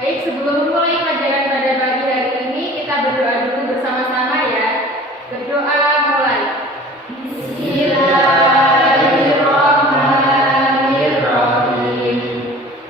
Baik, sebelum mulai pelajaran pada pagi hari ini, kita berdoa dulu bersama-sama ya. Berdoa mulai. Bismillahirrahmanirrahim.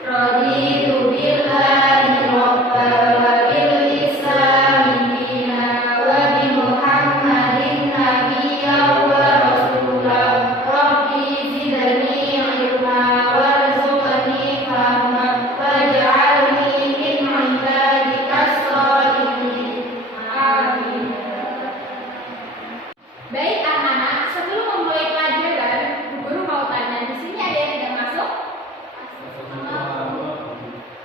Raditu billahi rabban wa bil islami dinan wa bi Muhammadin nabiyyan wa rasulan. Rabbi zidni ilma warzuqni fahma waj'alni min ibadikas sholihin. Amin. Baik anak-anak, sebelum memulai pelajaran, Bu Guru mau tanya, di sini ada yang tidak masuk?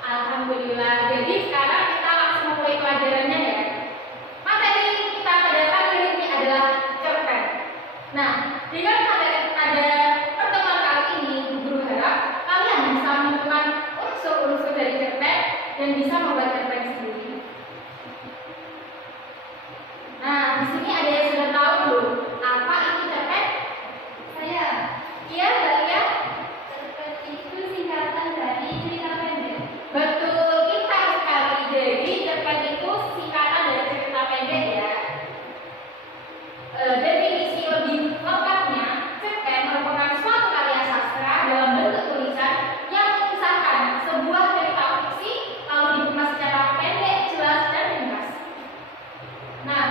Alhamdulillah. Jadi sekarang kita langsung memulai pelajarannya ya. Materi kita pada pagi ini adalah cerpen. Nah, dengan materi pada pertemuan kali ini, Bu Guru harap kalian bisa menemukan unsur-unsur dari cerpen dan bisa membuat cerpen sendiri. Nah, di sini ada yang sudah tahu belum apa itu cerpen? Saya. Iya, Mbak Lia? Cerpen itu singkatan dari cerita pendek. Betul, kita sekali. Jadi cerpen itu singkatan dari cerita pendek ya. Definisi lebih lengkapnya, cerpen merupakan suatu karya sastra dalam bentuk tulisan yang mengisahkan sebuah cerita fiksi lalu dikemas secara pendek, jelas, dan ringkas. Nah,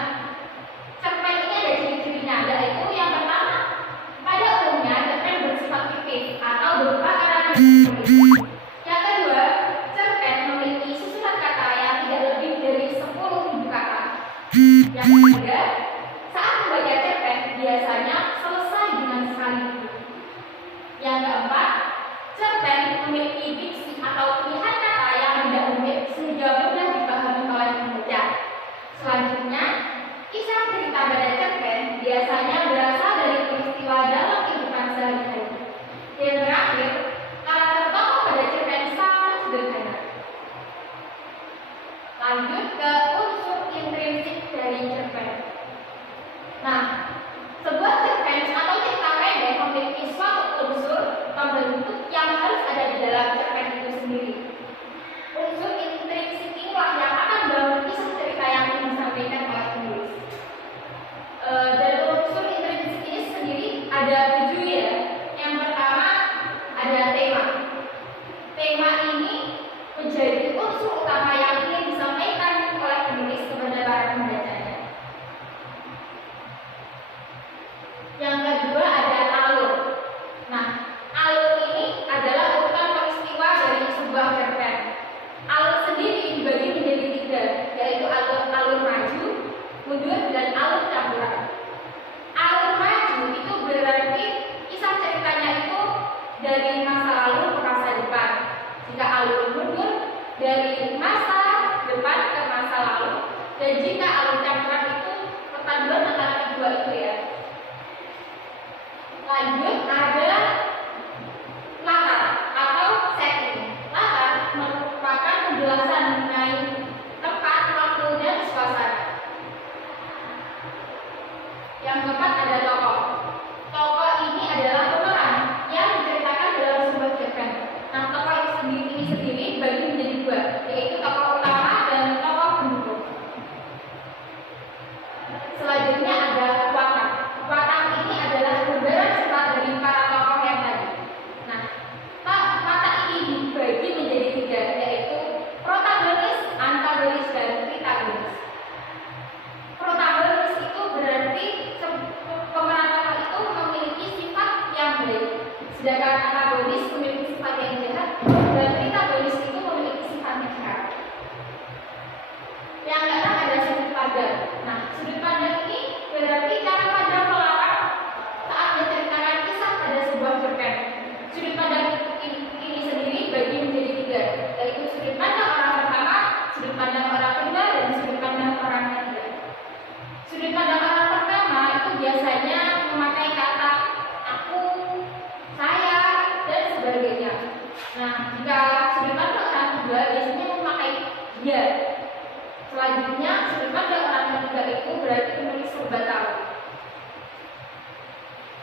cerpen ini ada ciri-cirinya, yaitu yang pertama, pada umumnya cerpen bersifat fiktif atau berupa karangan tulis. Yang kedua, cerpen memiliki susunan kata yang tidak lebih dari 10.000 kata. Yang ketiga, saat membaca cerpen biasanya selesai dengan sekali duduk. Yang keempat, cerpen memiliki diksi atau pilihan kata yang tidak rumit sehingga mudah dipahami oleh pembaca. Selanjutnya, kisah cerita pada cerpen biasanya berasal dari peristiwa dalam kehidupan sehari-hari. Dan terakhir, karakter tokoh pada cerpen sangat sederhana. Lanjut ke unsur intrinsik dari cerpen. Nah, sebuah cerpen atau cerita pendek memiliki suatu unsur pembentuk yang harus ada di dalam cerpen itu sendiri. Unsur intrinsik inilah yang akan membangun kisah cerita yang ingin disampaikan oleh penulis. Dari unsur intrinsik ini sendiri ada 7 ya. Yang pertama ada tema. Tema ini menjadi unsur utama yang ingin disampaikan oleh penulis kepada para pembacanya. Yang kedua ada alur. Nah, alur ini adalah urutan peristiwa dari sebuah cerpen. Alur sendiri dibagi menjadi 3, yaitu alur maju, mundur, dan alur campuran. Alur maju itu berarti kisah ceritanya itu dari masa lalu ke masa depan. Jika alur mundur dari masa depan ke masa lalu, dan jika alur campuran itu perpaduan antara kedua itu ya. Lanjut ada latar atau setting. Latar merupakan penjelasan mengenai tempat, waktu, dan suasana. Yang keempat ada tokoh. Tokoh ini adalah pemeran yang diceritakan dalam sebuah cerpen. Nah, tokoh ini sendiri dibagi menjadi 2, yaitu tokoh utama dan tokoh pendukung. Selanjutnya ada watak. Watak ini adalah gambaran sifat dari para tokoh yang tadi. Nah, watak ini dibagi menjadi 3, yaitu protagonis, antagonis, dan pritagonis. Protagonis itu berarti pemeran tokoh itu memiliki sifat yang baik, sedangkan antagonis memiliki sifat yang jahat, dan pritagonis itu memiliki sifat yang jahat. Yang keenam ada sudut pandang. Nah, sudut pandang ini berarti cara pandang pelawak saat menceritakan kisah pada sebuah cerpen. Sudut pandang ini sendiri bagi menjadi 3, yaitu sudut pandang orang pertama, sudut pandang orang kedua, dan sudut pandang orang ketiga. Sudut pandang orang pertama itu biasanya memakai kata aku, saya, dan sebagainya. Nah, jika sudut pandang orang kedua biasanya memakai dia. Selanjutnya, sudut pandang orang ketiga itu berarti penulis serba tahu.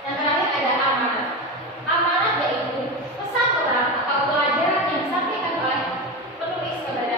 Yang terakhir ada amanat. Amanat yaitu pesan moral atau pelajaran yang disampaikan oleh penulis kepada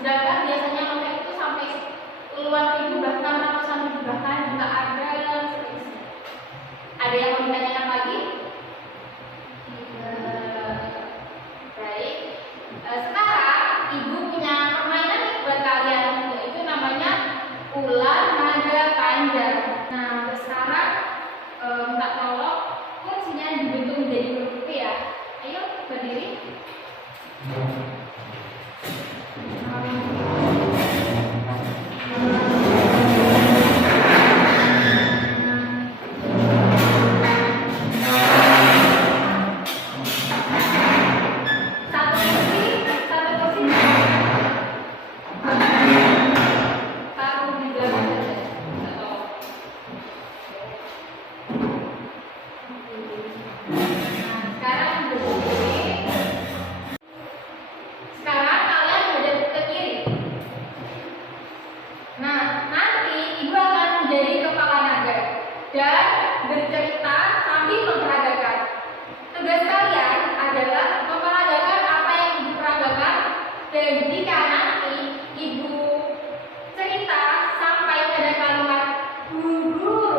Sedangkan biasanya novel itu sampai puluhan ribu bahkan ratusan ribu bahkan juga ada yang seterusnya. Ada yang mau ditanyakan lagi? Baik. Sekarang ibu punya permainan nih buat kalian, yaitu namanya ular naga panjang. Nah, sekarang minta tolong kursinya dibentuk menjadi huruf P ya. Ayo berdiri. Dan bercerita sambil memperagakan. Tugas kalian adalah memperagakan apa yang ibu peragakan, dan jika nanti ibu cerita sampai pada kalimat guru,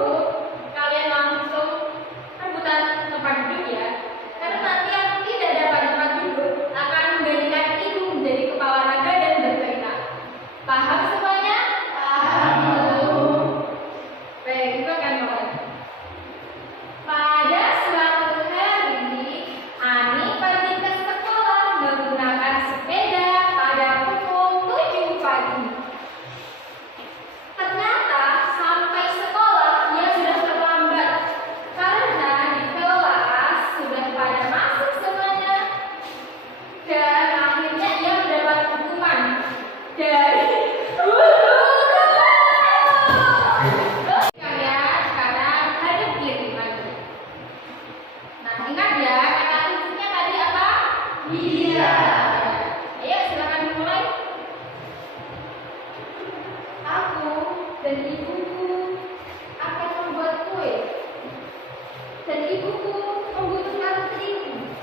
kalian langsung rebutan tempat duduk ya. Karena nanti yang tidak dapat tempat duduk akan menjadikan ibu menjadi kepala naga dan bercerita. Paham semuanya? Paham. Baik, itu akan mulai. Pada suatu hari, Ani pergi ke sekolah menggunakan sepeda pada pukul 7 pagi. Ternyata sampai sekolah ia sudah terlambat karena di kelas sudah pada masuk semuanya. Dan akhirnya ia mendapat hukuman dari guru. Kalian sekarang hadap kiri lagi. Nah, ingat ya, kata kuncinya tadi apa? Iya. Ayo silakan dimulai. Aku dan ibuku akan membuat kue, dan ibuku membutuhkan terigu.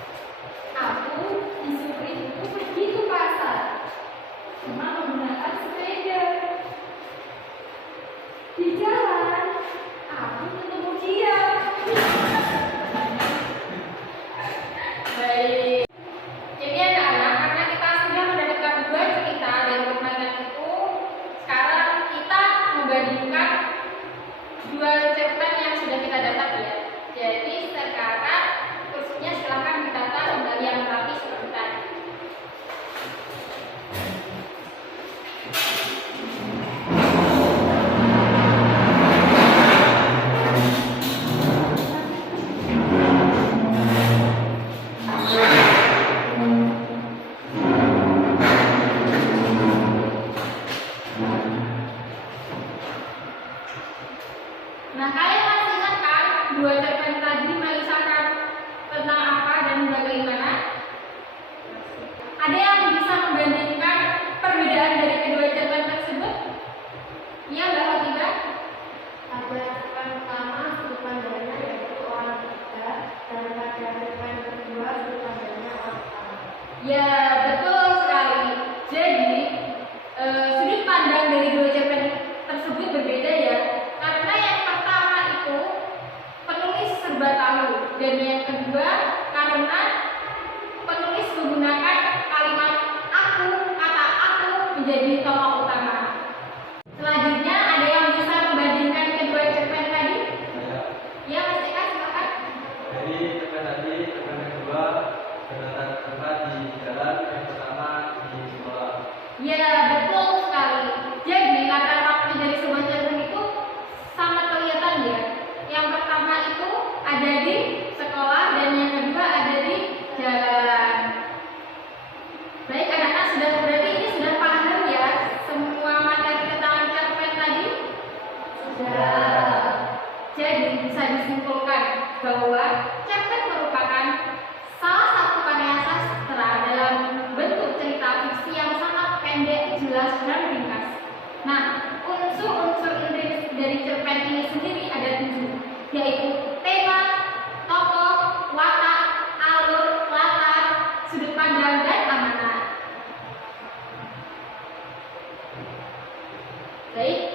Aku disuruh ibuku pergi ke pasar, cuma menggunakan sepeda. Di jalan, aku ketemu dia. Baik. Jadi anak-anak, karena kita sudah mendapatkan dua cerita dari permainan itu, sekarang kita membandingkan dua cerpen yang sudah kita dapat ya. Jadi sekarang kursinya silahkan ditata kembali yang rapi seperti tadi. Nah, kalian masih ingat kan dua cerpen tadi mengisahkan tentang apa dan bagaimana? Ada yang bisa membandingkan perbedaan dari kedua cerpen tersebut? Iya, Mbak Hotibah? Pada cerpen pertama sudut pandangnya yaitu orang ketiga, dan pada cerpen kedua sudut pandangnya orang pertama. Ya, betul sekali. Jadi, sudut pandang dari dua cerpen tersebut berbeda ya. Karena yang pertama itu penulis serba tahu, dan yang kedua karena penulis menggunakan kalimat aku, kata aku menjadi tokoh utama. Selanjutnya ada yang bisa membandingkan kedua cerpen tadi? Ya, Mas Eka, silakan. Jadi cerpen tadi, cerpen kedua berlatar tempat di jalan, yang pertama di sekolah. Ya, betul sekali. Jadi latar waktu dari sebuah cerpen itu sangat kelihatan ya. Yang pertama itu ada di sekolah dan yang kedua ada di jalan. Baik anak-anak, sudah berarti ini sudah paham ya semua materi tentang cerpen tadi? Sudah. Jadi bisa disimpulkan bahwa cerpen merupakan salah satu karya sastra dalam bentuk cerita fiksi yang sangat pendek, jelas dan ringkas. Nah, unsur-unsur inti dari cerpen ini sendiri ada 7, yaitu tema, tokoh, watak, alur, latar, sudut pandang, dan amanat. Baik,